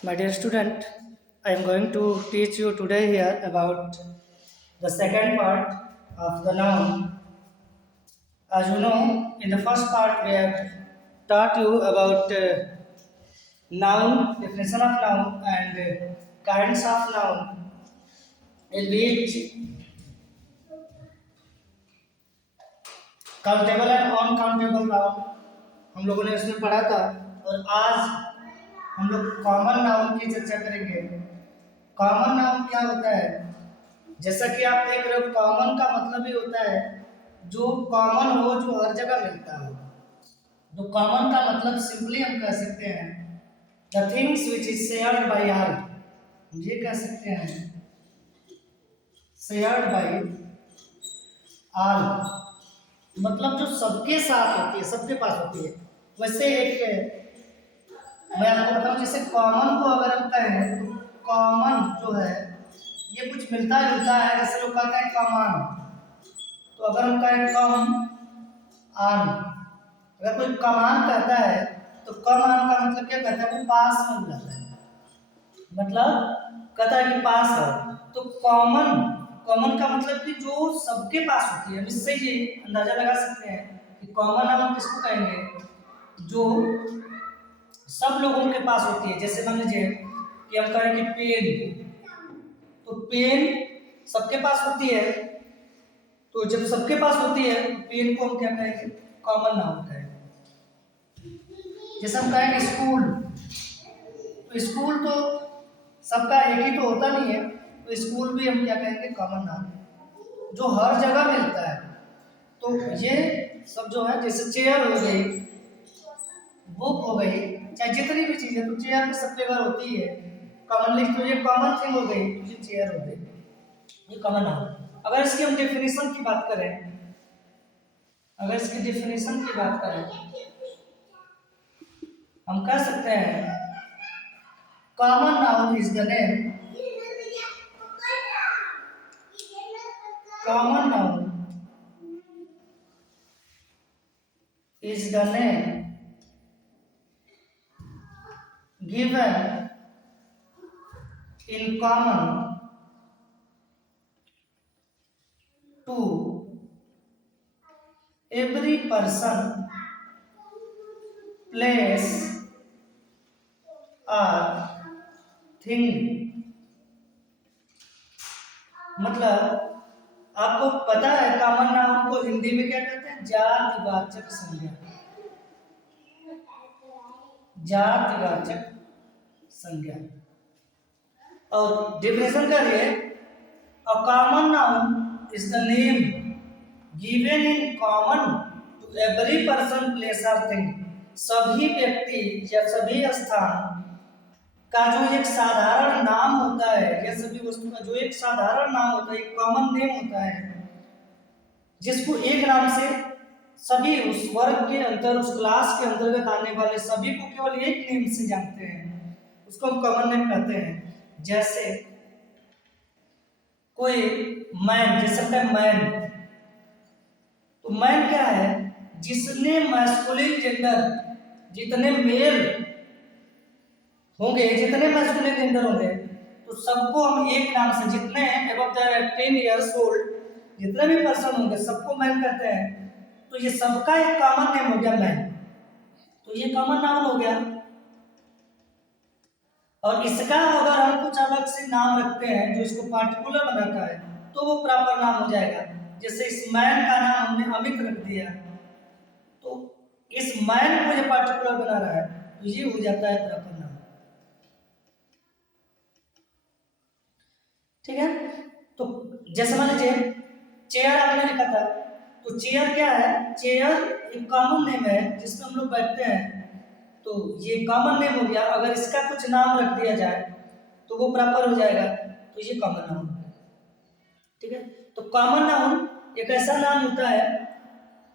My dear student, I am going to teach you today here about the second part of the noun. As you know, in the first part we have taught you about noun, definition of noun and kinds of noun in which countable and uncountable noun हम लोगों ने इसमें पढ़ा था। और आज हम लोग कॉमन नाउन की चर्चा करेंगे। कॉमन नाउन क्या होता है? जैसा कि आप देख रहे हो, कॉमन का मतलब ही होता है जो कॉमन हो, जो हर जगह मिलता हो। तो कॉमन का मतलब सिंपली हम कह सकते हैं the things which is shared by all. ये कह सकते हैं शेयर्ड बाय ऑल, मतलब जो सबके साथ होती है, सबके पास होती है। वैसे एक मैं आपको बताऊं, जैसे कॉमन को अगर हम कहें तो कॉमन जो है ये कुछ मिलता जुलता है। जैसे लोग कहते हैं कॉमन, तो अगर हम कहें कम आन, अगर कोई कमान कहता है तो कम आन का मतलब क्या कहता है? वो पास में बुलाता है, मतलब कहता है कि पास है। तो कॉमन, कॉमन का मतलब कि जो सबके पास होती है। हम इससे ये अंदाजा लगा सकते हैं कि कॉमन नाउन किसको कहेंगे? जो सब लोगों के पास होती है। जैसे मान लीजिए कि हम कहें कि पेन, तो पेन सबके पास होती है। तो जब सबके पास होती है तो पेन को हम क्या कहेंगे? कॉमन नाउन कहेंगे। जैसे हम कहेंगे स्कूल, तो स्कूल तो सबका एक ही तो होता नहीं है, तो स्कूल भी हम क्या कहेंगे? कॉमन नाउन, जो हर जगह मिलता है। तो ये सब जो है, जैसे चेयर हो गई, बुक हो गई, चाहे जितनी भी चीजें, तो चेयर तो सबके घर होती है कॉमनली। तो ये कॉमन थिंग हो गई, तो ये चेयर हो गई, ये कॉमन नाउन। अगर इसकी हम डेफिनेशन की बात करें, अगर इसकी डेफिनेशन की बात करें, हम कह सकते हैं common noun is the name, common noun is the name given in common to every person, place or thing। मतलब आपको पता है कॉमन नाउन को हिंदी में क्या कहते हैं? जातिवाचक संज्ञा, जातिवाचक संज्ञा। और डेफिनेशन क्या है? A common noun is the name given in common to every person, place और थिंग। सभी व्यक्ति या सभी स्थान का जो एक साधारण नाम होता है, या सभी वस्तु का जो एक साधारण नाम होता है, एक कॉमन नेम होता है, जिसको एक नाम से सभी उस वर्ग के अंदर, उस क्लास के अंतर्गत आने वाले सभी को केवल एक नेम से जानते हैं, उसको हम कॉमन नेम कहते हैं। जैसे कोई मैन, जैसे मैन, तो मैन क्या है? जिसने मैस्कुलिन जेंडर, जितने मेल होंगे, जितने मैस्कुलिन जेंडर होंगे, तो सबको हम एक नाम से, जितने अबव 10 इयर्स ओल्ड जितने भी पर्सन होंगे सबको मैन कहते हैं। तो ये सबका एक कॉमन नेम हो गया मैन, तो ये कॉमन नाउन हो गया। और इसका अगर हम कुछ अलग से नाम रखते हैं जो इसको पार्टिकुलर बनाता है, तो वो प्रॉपर नाम हो जाएगा। जैसे इस मैन का नाम हमने अमित रख दिया, तो इस मैन को ये पार्टिकुलर बना रहा है, तो ये हो जाता है प्रॉपर नाम। ठीक है? तो जैसे मान लीजिए चेयर आपने लिखा था, तो चेयर क्या है? चेयर एक कॉमन नेम है जिसमें हम लोग बैठते हैं, तो ये कॉमन नेम हो गया। अगर इसका कुछ नाम रख दिया जाए तो वो प्रॉपर हो जाएगा, तो ये कॉमन नाउन। ठीक है? तो कॉमन नाउन एक ऐसा नाम होता है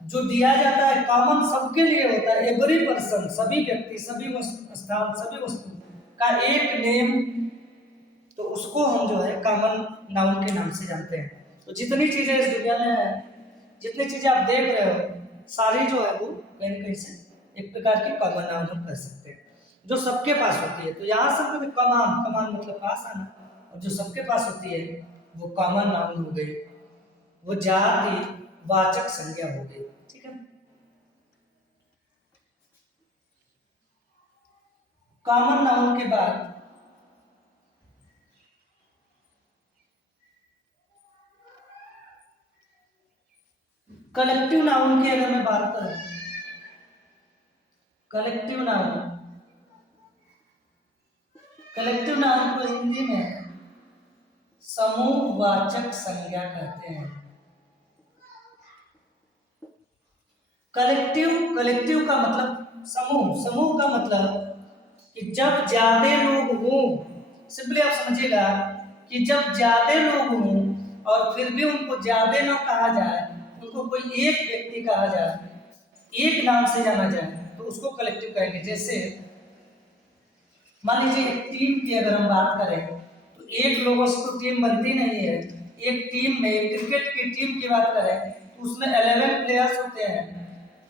जो दिया जाता है, कॉमन सबके लिए होता है, एवरी पर्सन, सभी व्यक्ति, सभी स्थान, सभी वस्तु का एक नेम, तो उसको हम जो है कॉमन नाउन के नाम से जानते हैं। तो जितनी चीजें इस दुनिया में है, जितनी चीजें आप देख रहे हो, सारी जो है वो कहीं न कहीं से एक प्रकार की कॉमन नाउन हम कह सकते हैं। जो सबके पास होती है। तो यहाँ से हमको कमान, कमान मतलब पास आना, और जो सबके पास होती है वो कॉमन नाउन हो गई, वो जाति वाचक संज्ञा हो गई। ठीक है, कॉमन नाउन के बाद कलेक्टिव नाउन की अगर मैं बात करूं, कलेक्टिव नाउन, कलेक्टिव नाउन को हिंदी में समूहवाचक संज्ञा कहते हैं। कलेक्टिव, कलेक्टिव का मतलब समूह, समूह का मतलब कि जब ज्यादा लोग हों, सिंपली आप समझिएगा कि जब ज्यादा लोग हों और फिर भी उनको ज्यादा ना कहा जाए, उनको कोई एक व्यक्ति कहा जाए, एक नाम से जाना जाए, तो उसको कलेक्टिव कहेंगे। जैसे मान लीजिए एक टीम की अगर हम बात करें तो एक लोगों से तो टीम बनती नहीं है। एक टीम में, क्रिकेट की टीम की बात करें तो उसमें 11 प्लेयर्स होते हैं,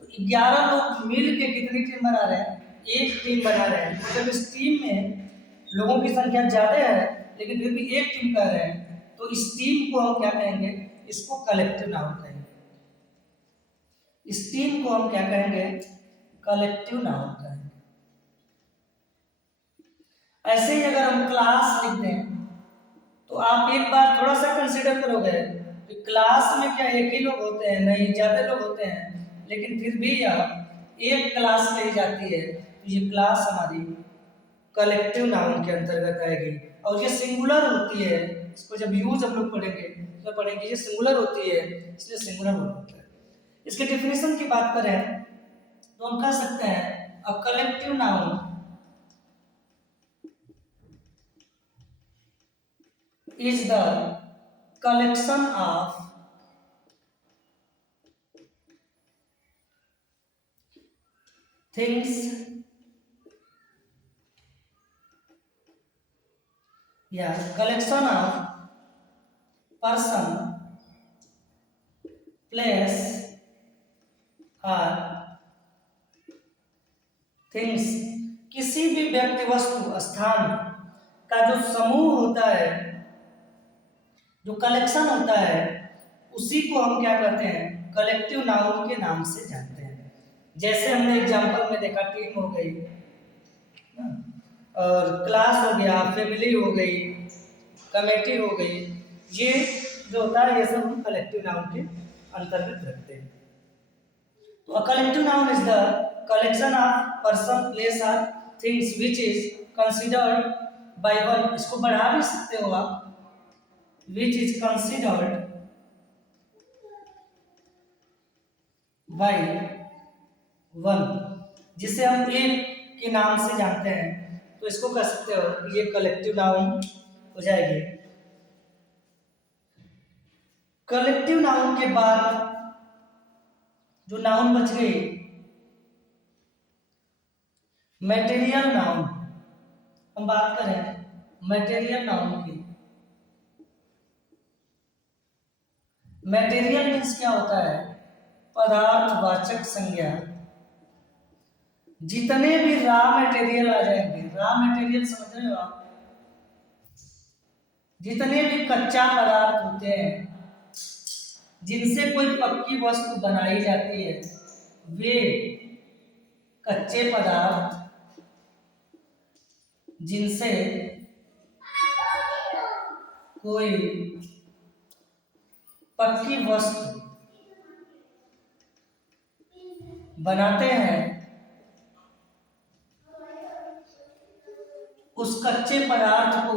तो 11 लोग मिल के कितनी टीम बना रहे हैं? एक टीम बना रहे हैं। तो जब इस टीम में लोगों की संख्या ज्यादा है लेकिन फिर भी एक टीम कर रहे हैं, तो इस टीम को हम क्या कहेंगे? इसको कलेक्टिव नाउन कहेंगे। इस टीम को हम क्या कहेंगे? कलेक्टिव नाउन कहेंगे। ऐसे ही अगर हम क्लास लिख दें तो आप एक बार थोड़ा सा कंसीडर करोगे कि क्लास में क्या एक ही लोग होते हैं? नहीं, ज्यादा लोग होते हैं, लेकिन फिर भी यह एक क्लास कही जाती है, तो ये क्लास हमारी कलेक्टिव नाउन के अंतर्गत आएगी। और ये सिंगुलर होती है, इसको जब यूज हम लोग पढ़ेंगे तो पढ़ेंगे ये सिंगुलर होती है, इसलिए सिंगुलर होता है। इसके डेफिनेशन की बात करें तो हम कह सकते हैं अ collective noun is the collection of things, collection of person, place or things, किसी भी व्यक्ति, वस्तु, स्थान का जो समूह होता है, जो कलेक्शन होता है, उसी को हम क्या कहते हैं? कलेक्टिव नाउन के नाम से जानते हैं। जैसे हमने एग्जांपल में देखा, टीम हो गई और क्लास हो गया, फैमिली हो गई, कमेटी हो गई, ये जो होता है ये सब हम कलेक्टिव नाउन के अंतर्गत रखते हैं। तो a collective noun is the collection of person, place और things which is considered by one. इसको बढ़ा भी सकते हो आप, which is considered by one, जिसे हम एक के नाम से जानते हैं, तो इसको कह सकते हो कि ये कलेक्टिव नाउन हो जाएगी। कलेक्टिव नाउन के बाद जो नाउन बच गई, मटेरियल नाउन। हम बात करें मटेरियल नाउन की। मटेरियल मीन्स क्या होता है? पदार्थवाचक संज्ञा। जितने भी रॉ मटेरियल आ जाएंगे, रॉ मटेरियल समझ रहे हो आप? जितने भी कच्चा पदार्थ होते हैं जिनसे कोई पक्की वस्तु बनाई जाती है, वे कच्चे पदार्थ जिनसे कोई पक्की वस्तु बनाते हैं, उस कच्चे पदार्थ को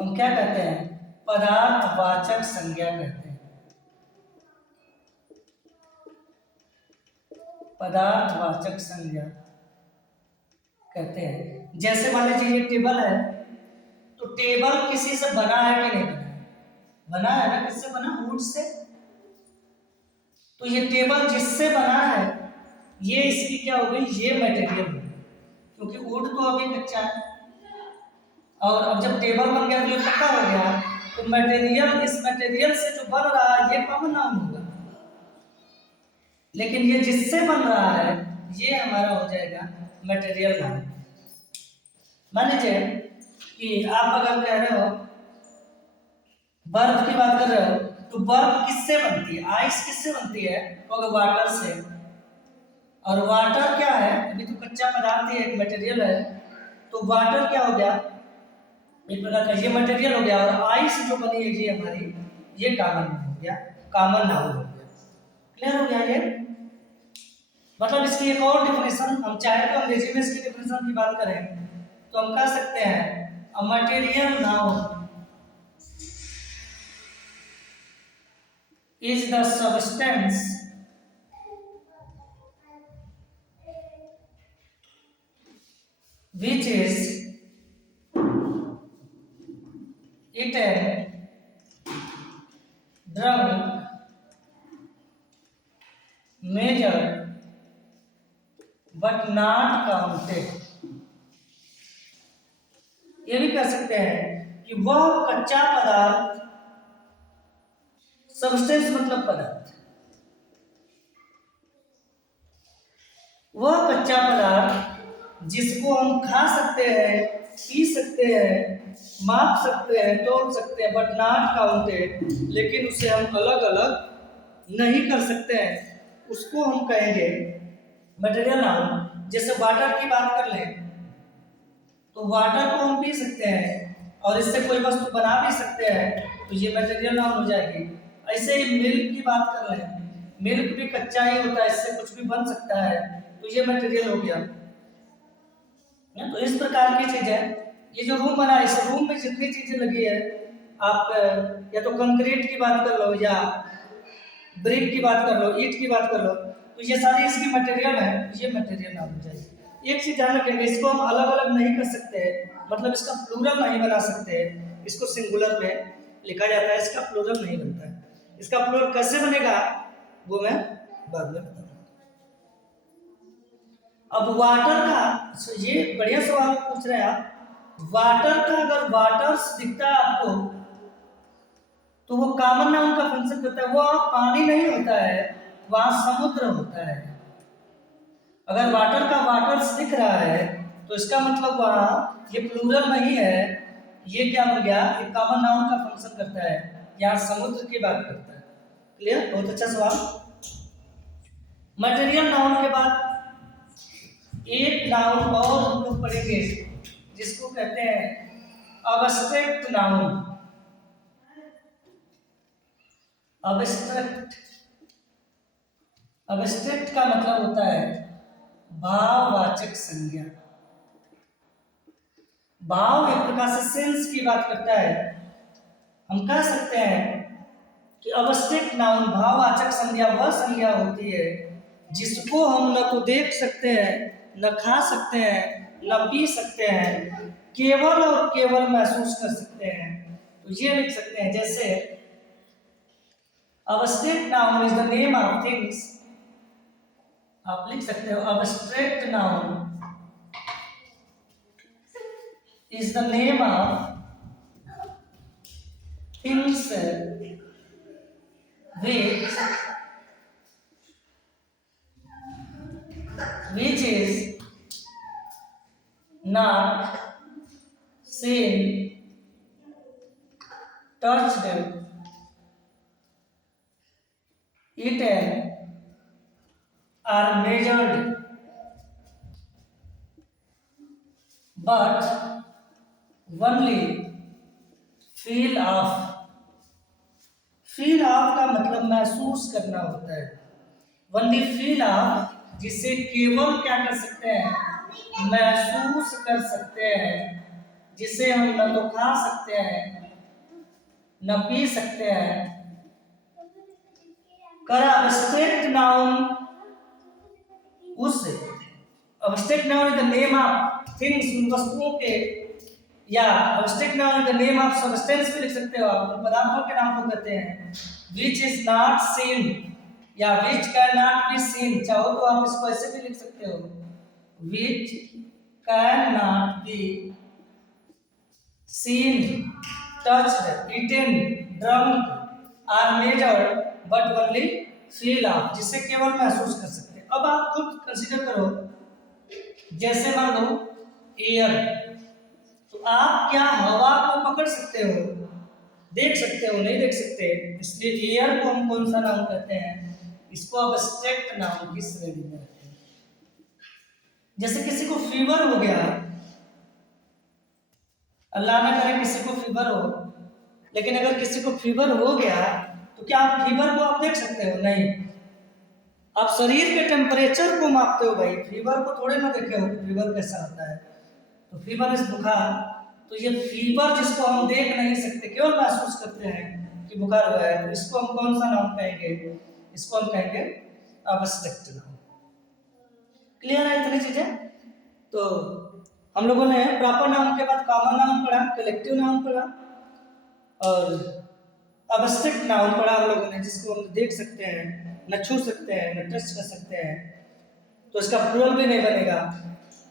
हम क्या कहते हैं? पदार्थवाचक संज्ञा कहते हैं। पदार्थवाचक संज्ञा कहते हैं। जैसे मान लीजिए ये टेबल है, तो टेबल किसी से बना है कि नहीं बना है? बना है ना, किससे बना? Would say. तो ये टेबल जिससे बना है, ये इसकी क्या हो गई? ये मटेरियल हो गई, क्योंकि वुड तो अभी कच्चा है, और अब जब टेबल बन गया तो ये पक्का हो गया, तो मटेरियल, इस मटेरियल से जो बन रहा है ये कॉमन नाउन होगा। लेकिन ये जिससे बन रहा है ये हमारा हो जाएगा मटेरियल नाउन। मान लीजिए कि आप अगर कह रहे हो बर्फ की बात कर रहे हो, तो बर्फ किससे बनती है? आइस किससे बनती है? तो वाटर से। और वाटर क्या है? अभी तो कच्चा पदार्थ है, एक मटेरियल है। तो वाटर क्या हो गया? एक प्रकार का ये मटेरियल हो गया, और आइस जो बनी है ये हमारी, ये कॉमन हो गया, कॉमन नाउन हो गया। क्लियर हो गया ये? मतलब इसकी एक और डिफिनेशन, हम चाहे तो अंग्रेजी में इसकी डिफिनेशन की बात करें तो हम कह सकते हैं a material noun is the substance which is eaten, drunk, measured but not counted। ये भी कह सकते हैं कि वह कच्चा पदार्थ, सबस्टेंस मतलब पदार्थ, वह कच्चा पदार्थ जिसको हम खा सकते हैं, पी सकते हैं, माप सकते हैं, तोड़ सकते हैं, बट नॉट काउंटेड, लेकिन उसे हम अलग अलग नहीं कर सकते हैं, उसको हम कहेंगे मटेरियल नाउन। जैसे वाटर की बात कर लें तो वाटर को हम पी सकते हैं और इससे कोई वस्तु बना भी सकते हैं, तो ये मटेरियल नाउन हो जाएगी। ऐसे ही मिल्क की बात कर लें, मिल्क भी कच्चा ही होता है, इससे कुछ भी बन सकता है, तो ये मटेरियल हो गया। तो इस प्रकार की चीज है। ये जो रूम बना है, इस रूम में जितनी चीजें लगी है, आप या तो कंक्रीट की बात कर लो या ब्रिक की बात कर लो, ईंट की बात कर लो, तो ये सारी इसकी मटेरियल है, ये मटेरियल नाउन हो जाएगी। एक चीज ध्यान रखेंगे, इसको हम अलग अलग नहीं कर सकते, मतलब इसका प्लूरल नहीं बना सकते, इसको सिंगुलर में लिखा जाता है, इसका प्लूरल नहीं बनता है। इसका प्लूरल कैसे बनेगा वो मैं बाद में बताऊंगा। अब वाटर का, ये बढ़िया सवाल पूछ रहे हैं आप। वाटर का अगर वाटर्स दिखता है आपको तो वो कॉमन नाउन का फंक्शन करता है। वो पानी नहीं होता है, वहां समुद्र होता है। अगर वाटर का वाटर्स दिख रहा है तो इसका मतलब वहां ये प्लूरल नहीं है, ये क्या बन गया, एक कॉमन नाउन का फंक्शन करता है, यहाँ समुद्र की बात करता है। क्लियर? बहुत अच्छा सवाल। मटेरियल नाउन के बाद एक नाउन और हम लोग पढ़ेंगे जिसको कहते हैं अब्स्ट्रैक्ट नाउन। अब्स्ट्रैक्ट, अब्स्ट्रैक्ट का मतलब होता है भाववाचक संज्ञा। भाव एक प्रकार से सेंस की बात करता है। हम कह सकते हैं कि अब्स्ट्रैक्ट नाउन भाववाचक संज्ञा वह संज्ञा होती है जिसको हम न तो देख सकते हैं, न खा सकते हैं, न पी सकते हैं, केवल और केवल महसूस कर सकते हैं। तो ये लिख सकते हैं, जैसे abstract noun is the name of things. आप लिख सकते हो abstract noun is the name of things which is not seen, touched, eaten or measured, but only feel of. Feel of का मतलब महसूस करना होता है। वनली फील ऑफ, जिसे केवल क्या कर सकते हैं, महसूस कर सकते हैं, जिसे हम न तो खा सकते हैं, न पी सकते हैं। कर अब्स्ट्रैक्ट नाउन, उस abstract noun is the name of things, उन वस्तुओं के, या abstract noun the name of substance भी लिख सकते हो आप, पदार्थों के नाम को कहते हैं। विच इज नॉट सीन या which can not be seen, चाहो तो आप इसको ऐसे भी लिख सकते हो, which can not be seen, touched, eaten, drunk और measured, but only feel of, जिसे केवल महसूस कर सकते हैं। अब आप खुद कंसीडर करो, जैसे मान लो एयर, तो आप क्या हवा को पकड़ सकते हो, देख सकते हो? नहीं देख सकते। इसलिए एयर को हम कौन सा नाउन कहते हैं? इसको एब्स्ट्रैक्ट नाउन की श्रेणी में रखते हैं। जैसे किसी को फीवर हो गया, अल्लाह ना करे किसी को फीवर हो, लेकिन अगर किसी को फीवर हो गया तो क्या आप फीवर को आप देख सकते हो? नहीं। आप शरीर के टेम्परेचर को मापते हो भाई, फीवर को थोड़े ना देखे हो फीवर कैसा होता है। तो फीवर इस बुखार, तो ये फीवर जिसको हम देख नहीं सकते, केवल महसूस करते हैं कि बुखार हुआ है, तो इसको हम कौन सा नाउन कहेंगे? इसको हम कहेंगे एब्स्ट्रैक्ट नाउन। क्लियर है इतनी चीजें? तो हम लोगों ने प्रॉपर नाउन के बाद कॉमन नाउन पढ़ा, कलेक्टिव नाउन पढ़ा और एब्स्ट्रैक्ट नाउन पढ़ा हम लोगों ने, जिसको हम देख सकते हैं, न छू सकते हैं, न टच कर सकते हैं, तो इसका प्लूरल भी नहीं बनेगा,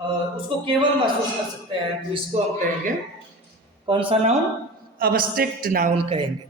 और उसको केवल महसूस कर सकते हैं, तो इसको हम कहेंगे कौन सा नाउन? एब्स्ट्रैक्ट नाउन कहेंगे।